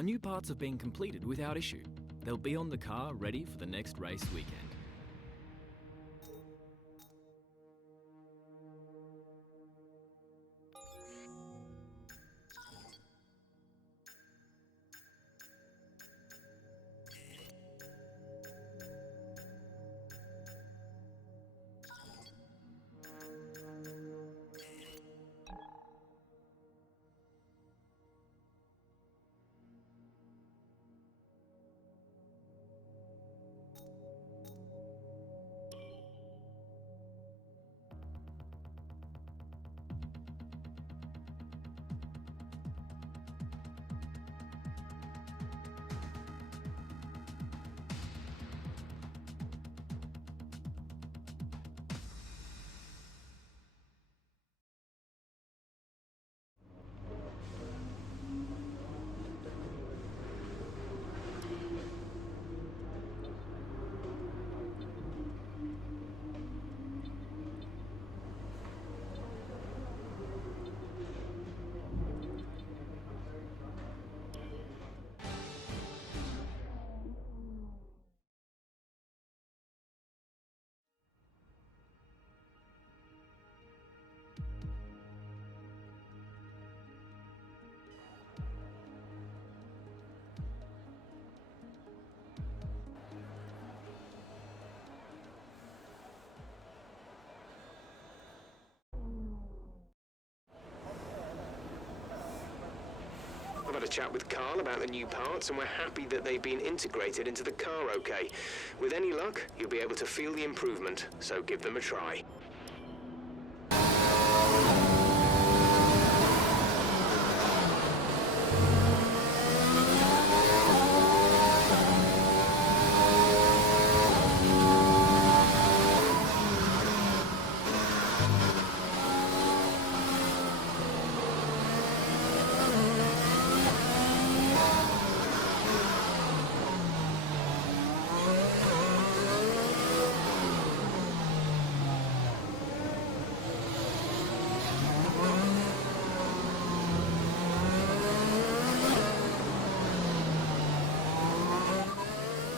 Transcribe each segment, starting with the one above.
Our new parts have been completed without issue. They'll be on the car ready for the next race weekend. I've had a chat with Carl about the new parts, and we're happy that they've been integrated into the car okay. With any luck, you'll be able to feel the improvement, so give them a try.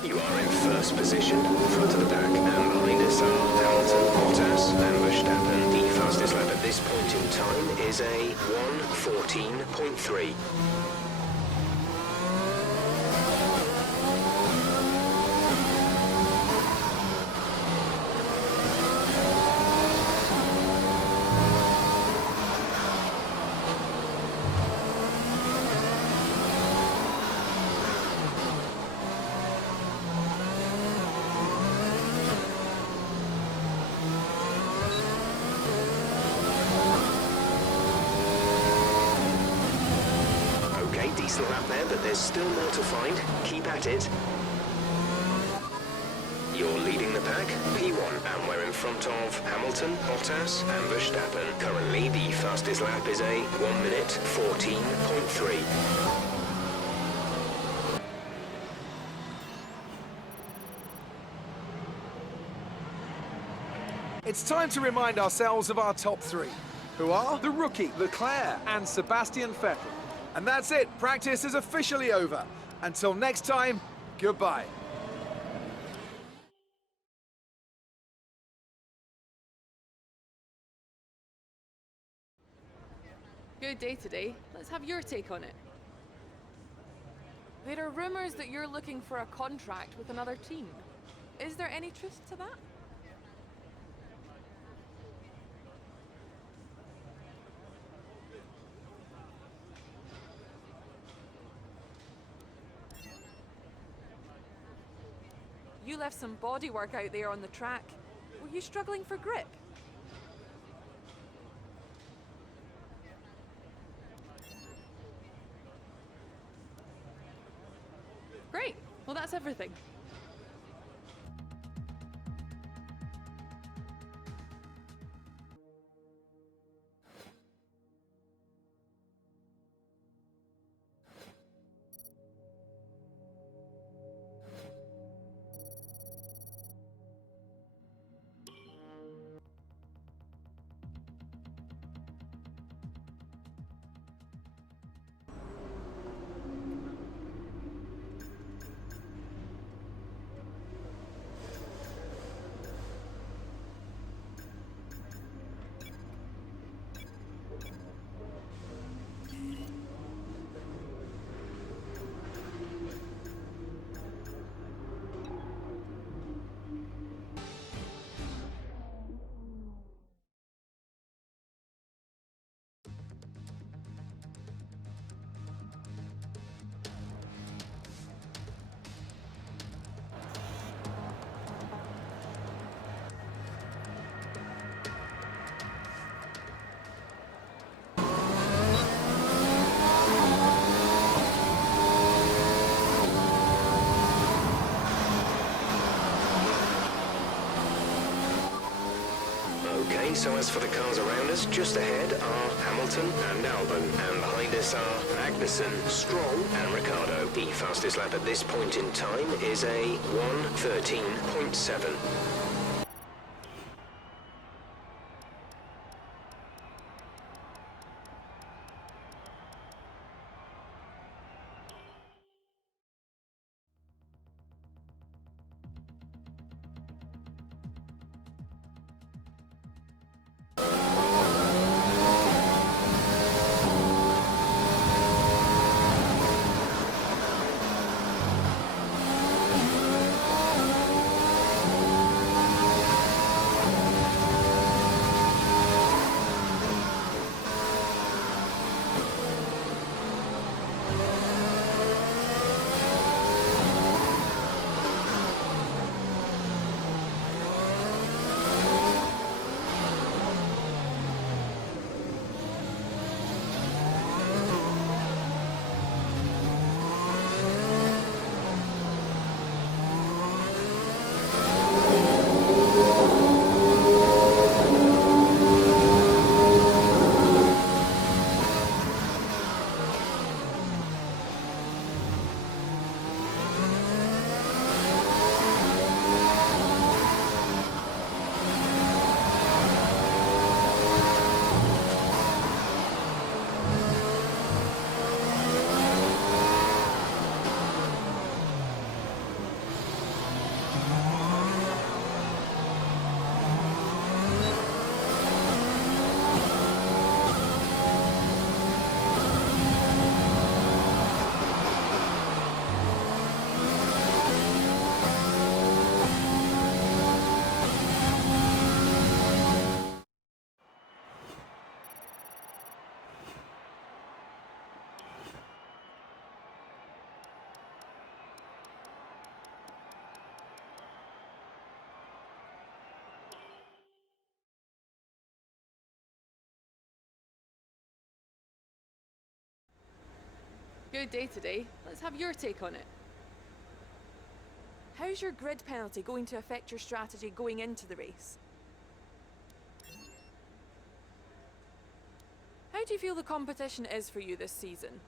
You are in first position, front of the pack, and behind us are Hamilton, Bottas and Verstappen. The fastest lap at this point in time is a 1:14.3. Decent lap there, but there's still more to find. Keep at it. You're leading the pack, P1, and we're in front of Hamilton, Bottas and Verstappen. Currently, the fastest lap is a 1:14.3. It's time to remind ourselves of our top three, who are the rookie, Leclerc, and Sebastian Vettel. And that's it. Practice is officially over. Until next time, goodbye. Good day today. Let's have your take on it. There are rumors that you're looking for a contract with another team. Is there any truth to that? You left some bodywork out there on the track. Were you struggling for grip? Great. Well, that's everything. Okay, so as for the cars around us, just ahead are Hamilton and Albon, and behind us are Magnussen, Stroll and Ricciardo. The fastest lap at this point in time is a 1:13.7. Good day today. Let's have your take on it. How's your grid penalty going to affect your strategy going into the race? How do you feel the competition is for you this season?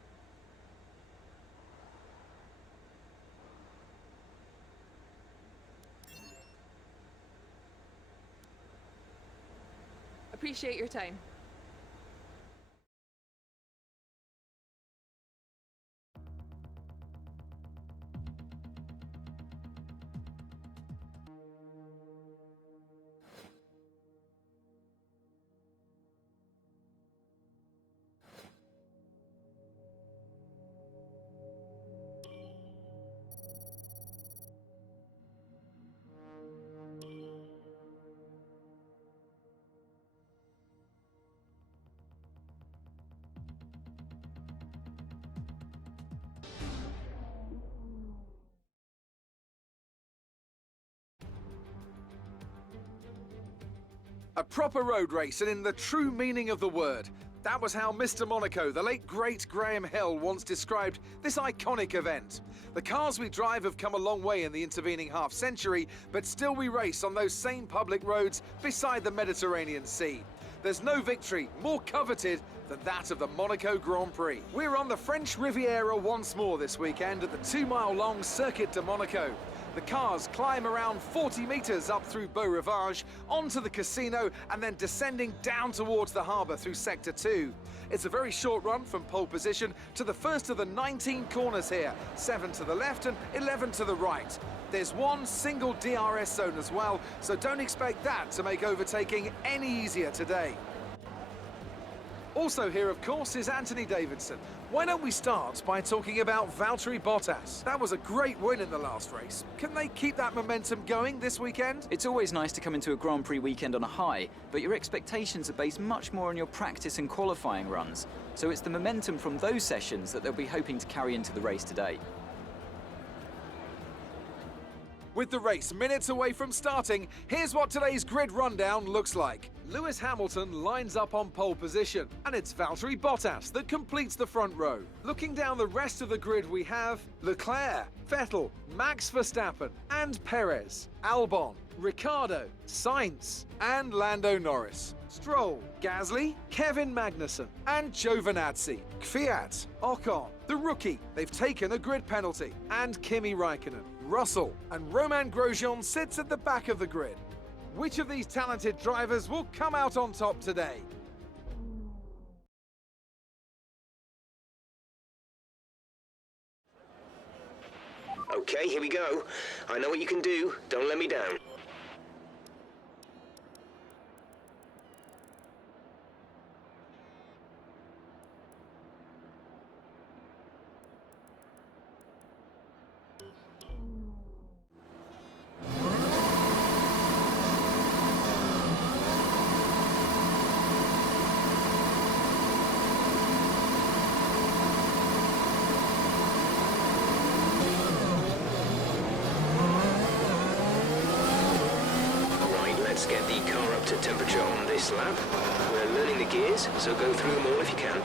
Appreciate your time. A proper road race, and in the true meaning of the word. That was how Mr. Monaco, the late great Graham Hill, once described this iconic event. The cars we drive have come a long way in the intervening half-century, but still we race on those same public roads beside the Mediterranean Sea. There's no victory more coveted than that of the Monaco Grand Prix. We're on the French Riviera once more this weekend at the 2-mile-long Circuit de Monaco. The cars climb around 40 metres up through Beau Rivage, onto the casino, and then descending down towards the harbour through Sector 2. It's a very short run from pole position to the first of the 19 corners here, 7 to the left and 11 to the right. There's one single DRS zone as well, so don't expect that to make overtaking any easier today. Also here, of course, is Anthony Davidson. Why don't we start by talking about Valtteri Bottas? That was a great win in the last race. Can they keep that momentum going this weekend? It's always nice to come into a Grand Prix weekend on a high, but your expectations are based much more on your practice and qualifying runs. So it's the momentum from those sessions that they'll be hoping to carry into the race today. With the race minutes away from starting, here's what today's grid rundown looks like. Lewis Hamilton lines up on pole position, and it's Valtteri Bottas that completes the front row. Looking down the rest of the grid, we have Leclerc, Vettel, Max Verstappen, and Perez, Albon, Ricciardo, Sainz, and Lando Norris. Stroll, Gasly, Kevin Magnussen, and Giovinazzi, Kvyat, Ocon, the rookie, they've taken a grid penalty, and Kimi Raikkonen, Russell, and Romain Grosjean sits at the back of the grid. Which of these talented drivers will come out on top today? Okay, here we go. I know what you can do. Don't let me down. Let's get the car up to temperature on this lap. We're learning the gears, so go through them all if you can.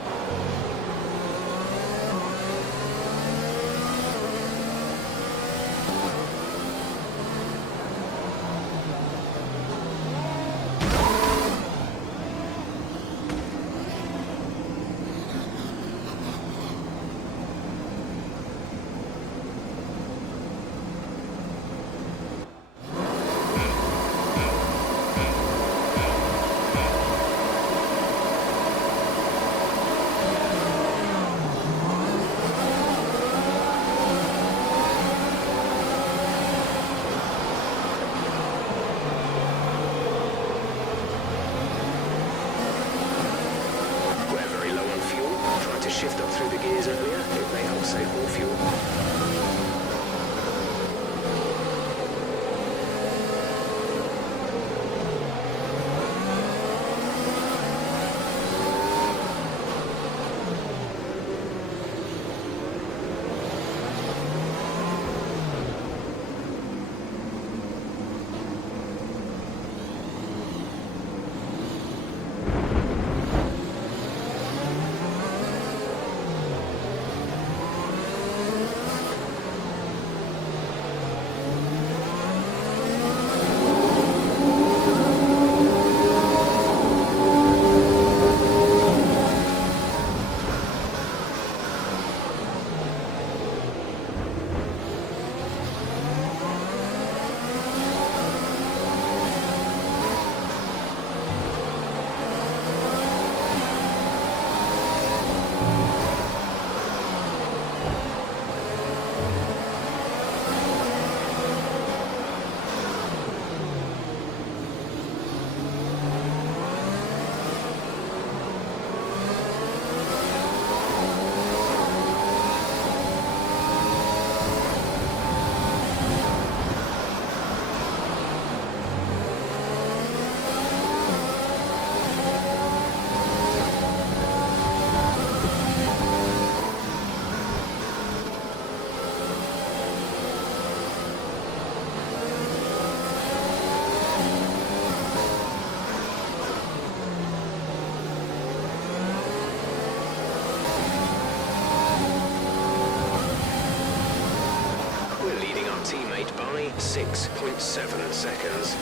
Shift up through the gears earlier, it may help save more fuel. Teammate by 6.7 seconds.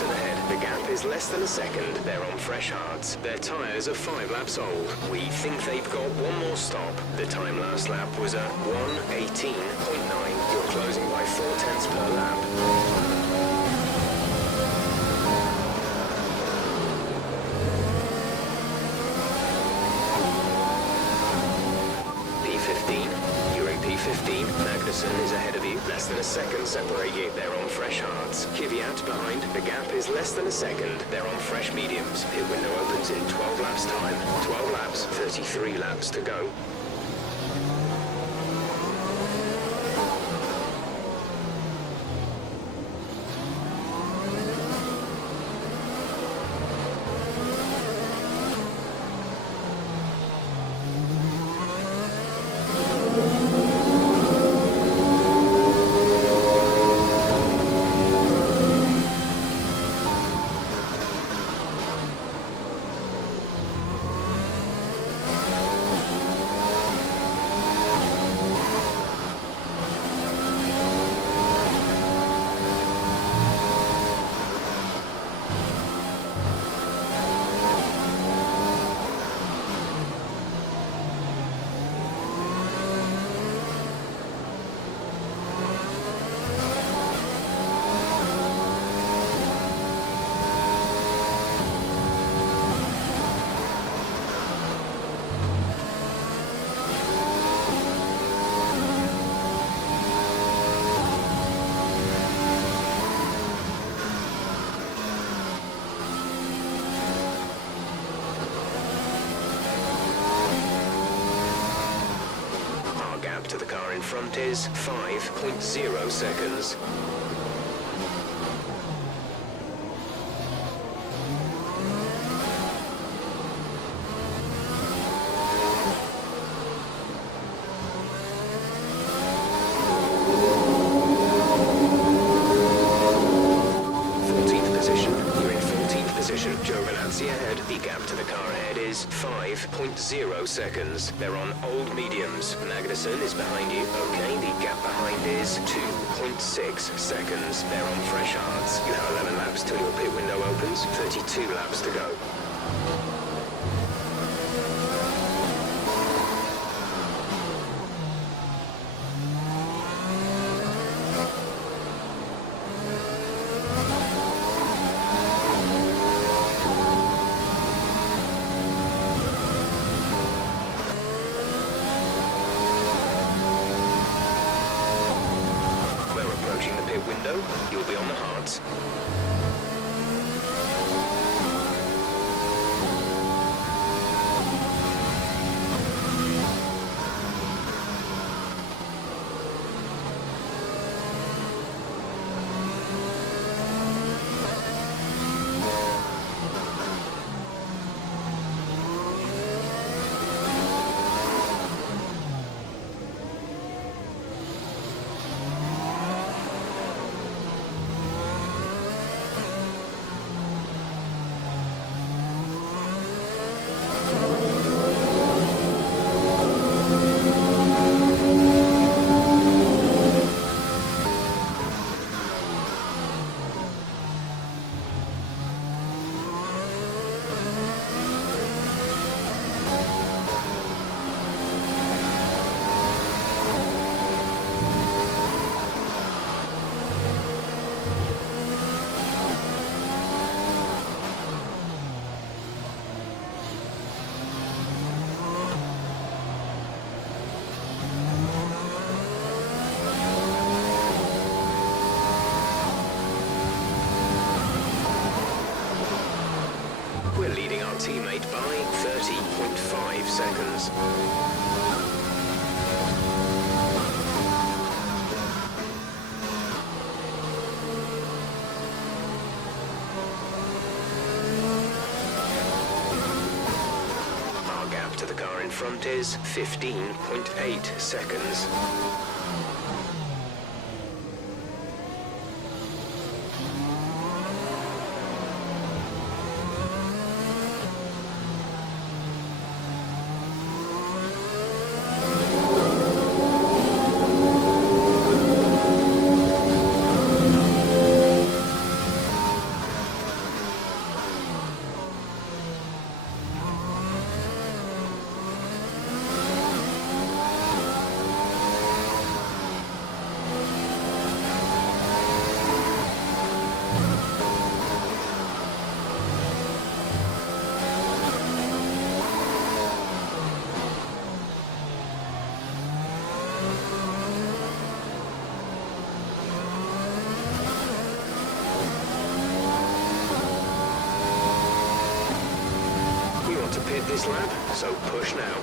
Magnussen ahead. The gap is less than a second. They're on fresh hards. Their tyres are 5 laps old. We think they've got one more stop. The time last lap was at 1:18.9. You're closing by 4 tenths per lap. P15, Magnussen is ahead of you. Less than a second separate you. They're on fresh hards. Kvyat behind. The gap is less than a second. They're on fresh mediums. Pit window opens in 12 laps time. 12 laps, 33 laps to go. To the car in front is 5.0 seconds. The gap to the car ahead is 5.0 seconds. They're on old mediums. Magnussen is behind you. Okay, the gap behind is 2.6 seconds. They're on fresh hards. You have 11 laps till your pit window opens. 32 laps to go. Window, you'll be on the hards. Teammate by 30.5 seconds. Our gap to the car in front is 15.8 seconds. pit this lap, so push now.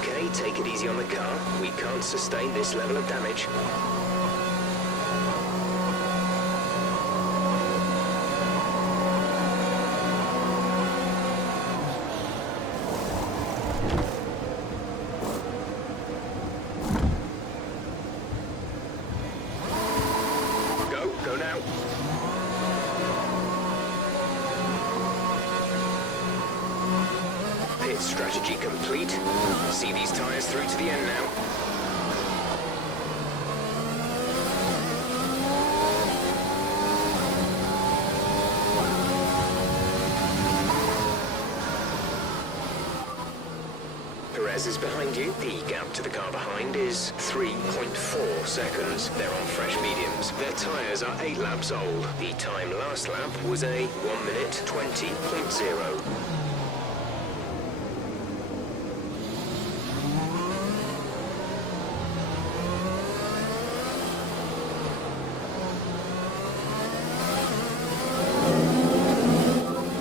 Okay, take it easy on the car. We can't sustain this level of damage. Go now. Pit strategy complete. See these tyres through to the end now. Perez is behind you. The gap to the car behind is 3.4 seconds. They're on fresh mediums. Their tyres are 8 laps old. The time last lap was a 1 minute 20.0.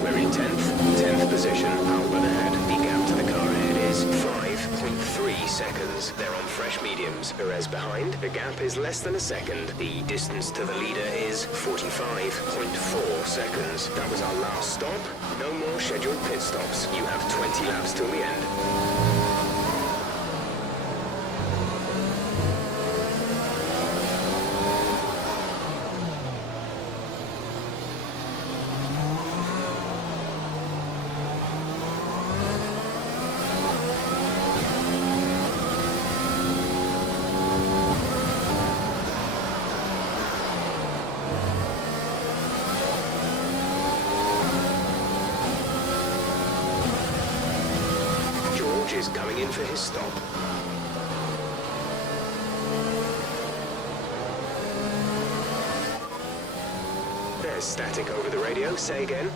We're in 10th position. Albon ahead. The gap to the car ahead is 5.3 seconds. They're on fresh mediums. Perez behind. The gap is less than a second. The distance to the leader is 45.4 seconds. That was our last stop. No more scheduled pit stops. You have 20 laps till the end. Is coming in for his stop. There's static over the radio. Say again.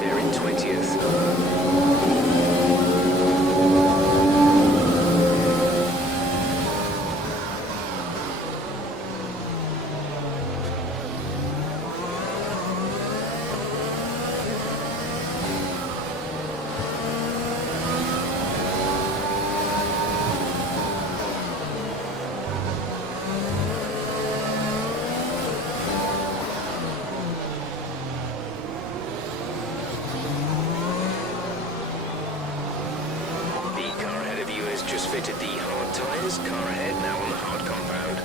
They're in 20th. Just fitted the hard tyres. Car ahead now on the hard compound.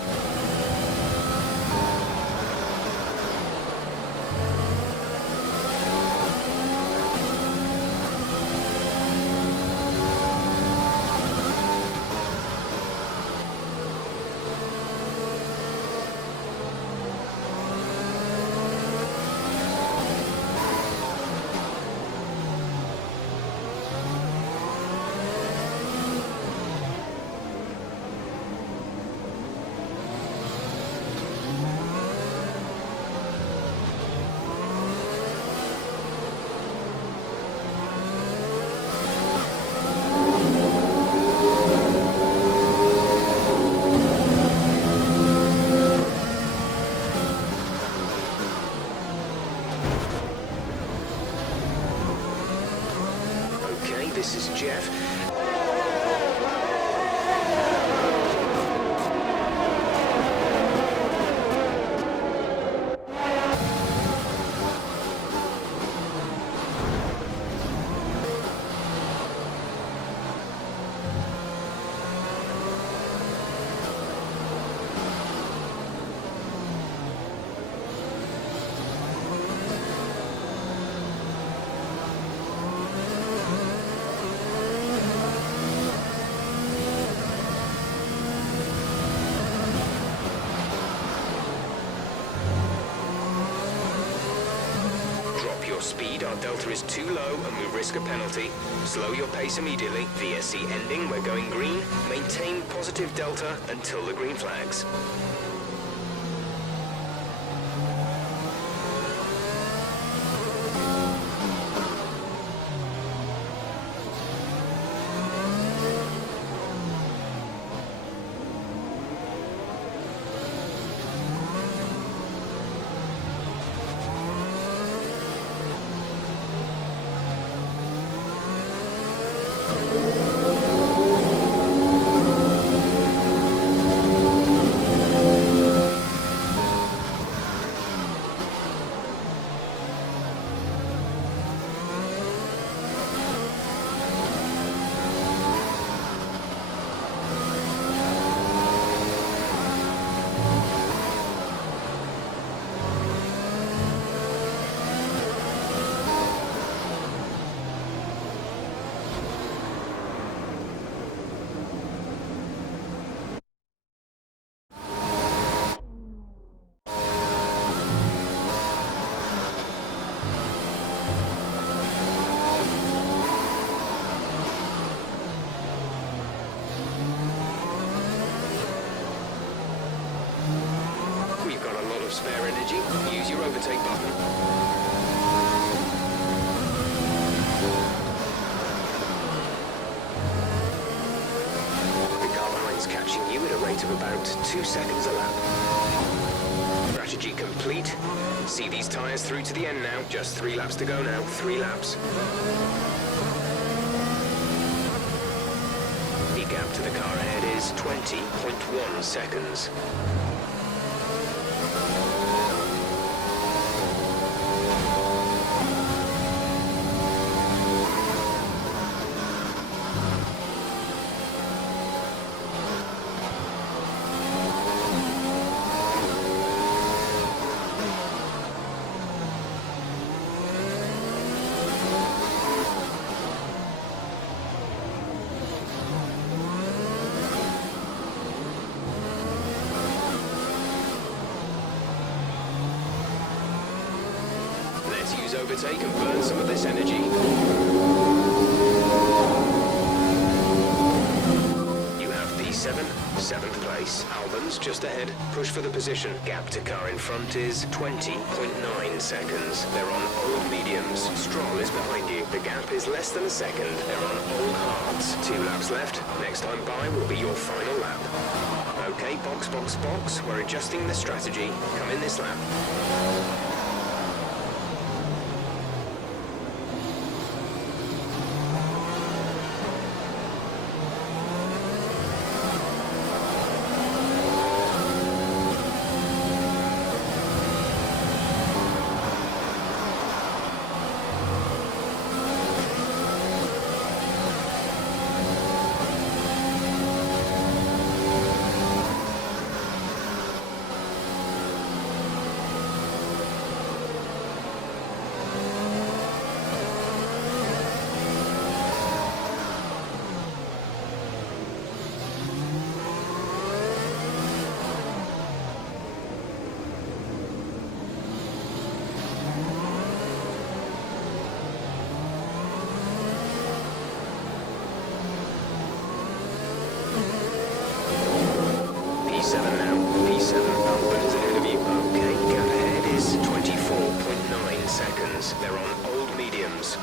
this is Jeff. Speed, our delta is too low and we risk a penalty. Slow your pace immediately. VSC ending, we're going green. Maintain positive delta until the green flags. Spare energy, use your overtake button. The car behind's catching you at a rate of about 2 seconds a lap. Strategy complete. See these tyres through to the end now. Just 3 laps to go now. 3 laps. The gap to the car ahead is 20.1 seconds. Overtake and burn some of this energy. You have P7, 7th place. Albans just ahead. Push for the position. Gap to car in front is 20.9 seconds. They're on old mediums. Stroll is behind you. The gap is less than a second. They're on old hards. 2 laps left. Next time by will be your final lap. Okay, box, box, box. We're adjusting the strategy. Come in this lap.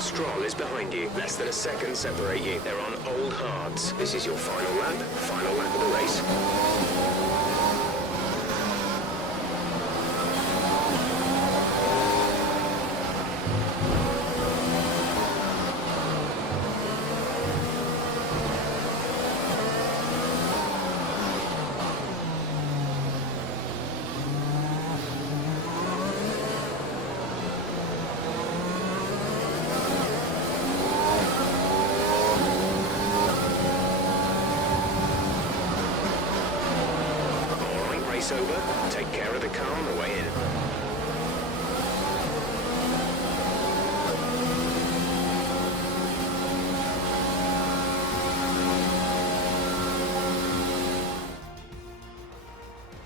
Stroll is behind you. Less than a second separate you. They're on old hards. This is your final lap of the race. race over. Take care of the car on the way in.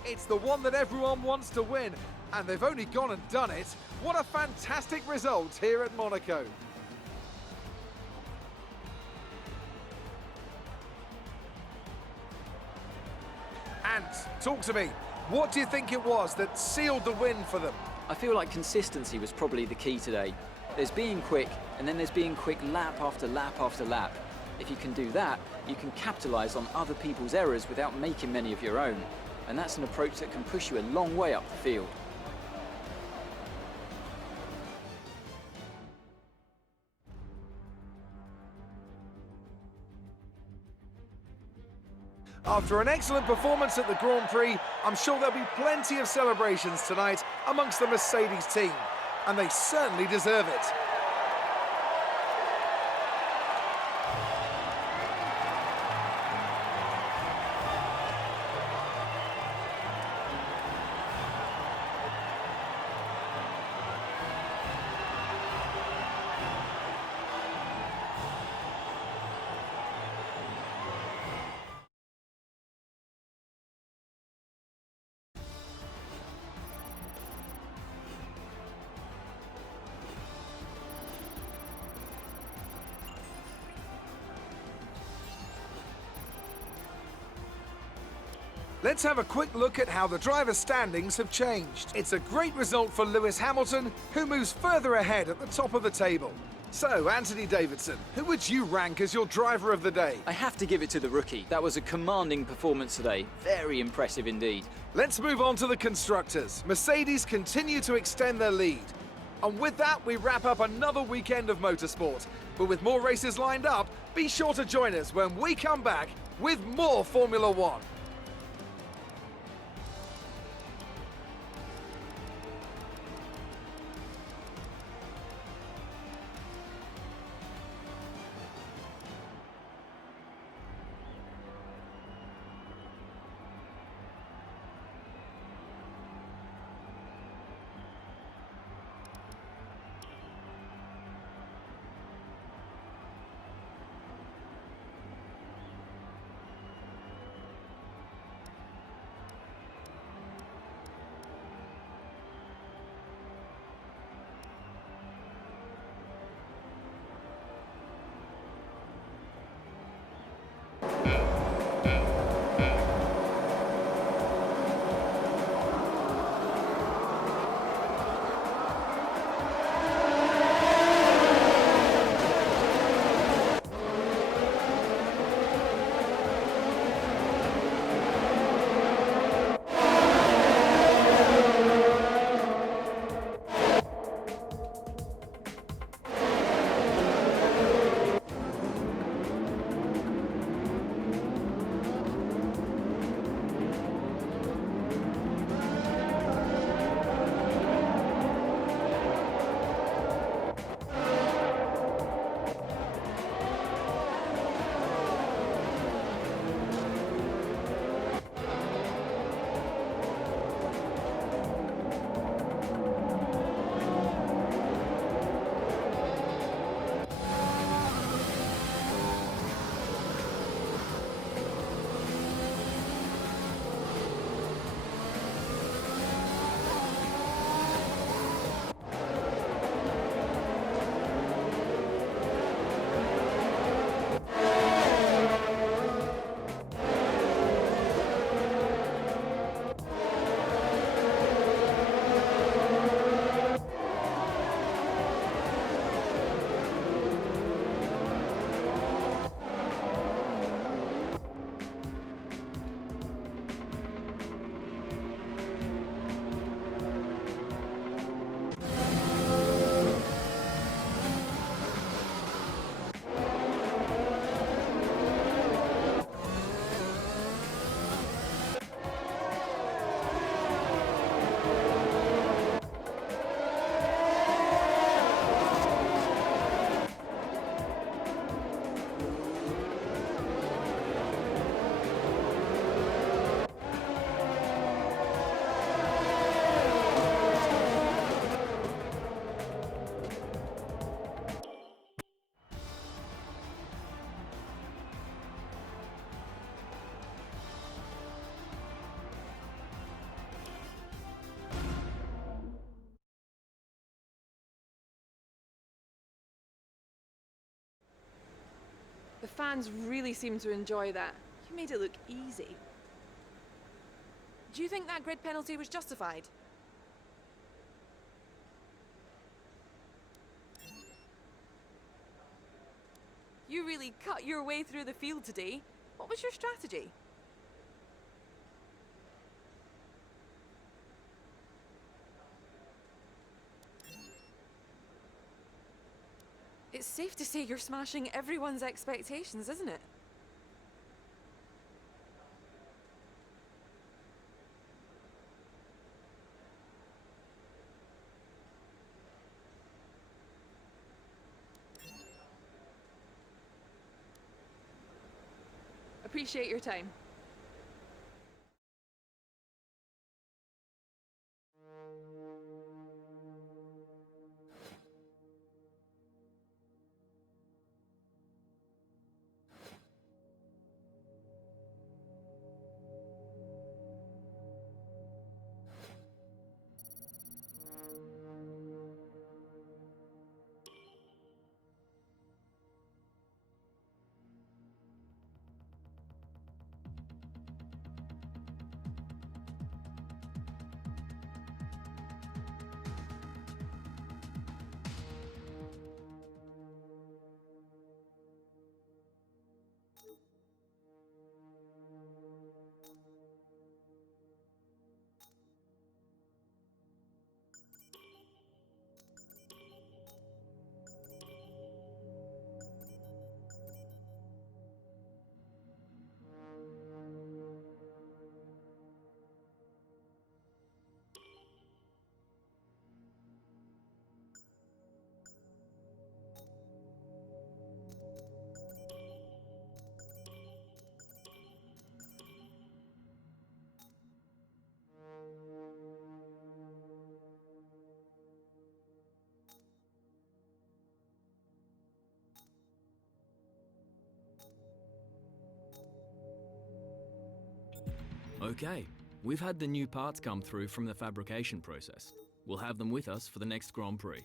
It's the one that everyone wants to win, and they've only gone and done it. What a fantastic result here at Monaco. And talk to me, what do you think it was that sealed the win for them? I feel like consistency was probably the key today. There's being quick, and then there's being quick lap after lap after lap. If you can do that, you can capitalise on other people's errors without making many of your own. And that's an approach that can push you a long way up the field. After an excellent performance at the Grand Prix, I'm sure there'll be plenty of celebrations tonight amongst the Mercedes team, and they certainly deserve it. Let's have a quick look at how the driver standings have changed. It's a great result for Lewis Hamilton, who moves further ahead at the top of the table. So, Anthony Davidson, who would you rank as your driver of the day? I have to give it to the rookie. That was a commanding performance today. Very impressive indeed. Let's move on to the constructors. Mercedes continue to extend their lead. And with that, we wrap up another weekend of motorsport. But with more races lined up, be sure to join us when we come back with more Formula One. The fans really seem to enjoy that. You made it look easy. Do you think that grid penalty was justified? You really cut your way through the field today. What was your strategy? It's safe to say you're smashing everyone's expectations, isn't it? Appreciate your time. Okay, we've had the new parts come through from the fabrication process. We'll have them with us for the next Grand Prix.